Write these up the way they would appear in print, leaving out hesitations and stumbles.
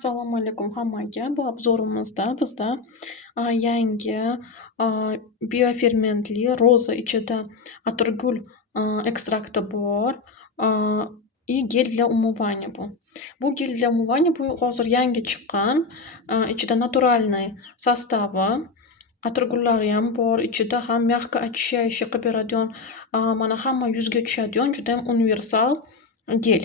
Assalomu alaykum hammaga. Bu obzorimizda bizda yangi a, biofermentli roza ichida atirgul ekstrakti bor a, и gel для умывания bu. Bu gel для умывания bu hozir yangi chiqqan, ichida naturalniy sostavi, atirgullari bor, ichida ham мягко очищающий qilib beradigan, mana hamma yuzga tushadigan judayam universal gel.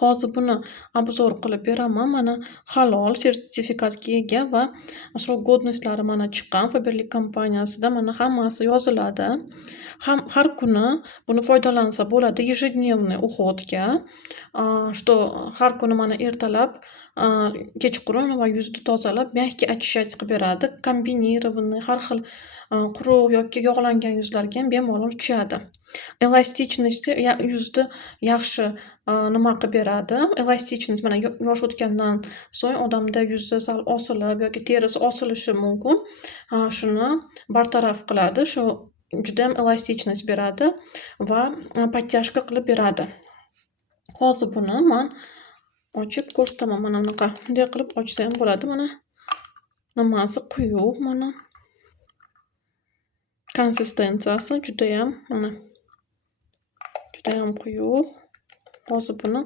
Hozir buni obzor qilib beraman. Mana halol sertifikatga ega va srok godnostlari mana chiqqan Faberlic kompaniyasida. Mana hammasi yoziladi. Har kuni buni foydalansa bo'ladi ежедневный уходga. Что har kuni mana ertalab, kechqurun va yuzni tozalab, мягкий очищать qilib beradi. Kombinированный har xil quruq yoki yog'langan yuzlarga ham bemalol tushadi. Elastiknosti yuzni yaxshi nima qilib beradi. Elastiknost mana yosh o'tgandan so'ng odamda yuzi sal osilib yoki terisi osilishi mumkin. Shuni bartaraf qiladi. Shu judayam elastiknost beradi va подтяжка qilib beradi. Hozir buni men ochib ko'rsataman. Mana bunaqa bunday qilib ochsa ham bo'ladi. Mana nimasi quyuq mana. Konsistensiyasi judayam mana judayam quyuq. Hozir buni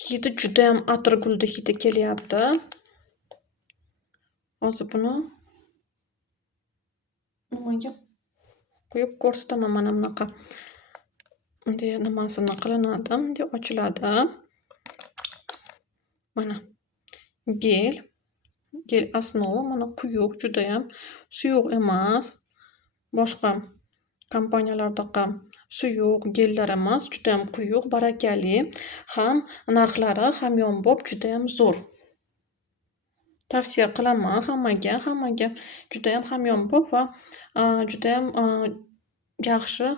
hidi judayam atirgulni hidi kelyapti. Hozir buni nimaga quyib ko'rsataman. Mana bunaqa bunday nimasini qilinadi, bunday ochiladi. Mana gel основа mana quyuq, judayam suyuq emas. Boshqa kompaniyalardaqa suyuq gellar emas, judayam quyuq, barakali, ham narxlari hamyonbop judayam zo'r. Tavsiya qilaman hammaga judayam hamyonbop va judayam yaxshi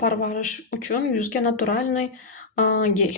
parvarish uchun yuzga naturalniy gel.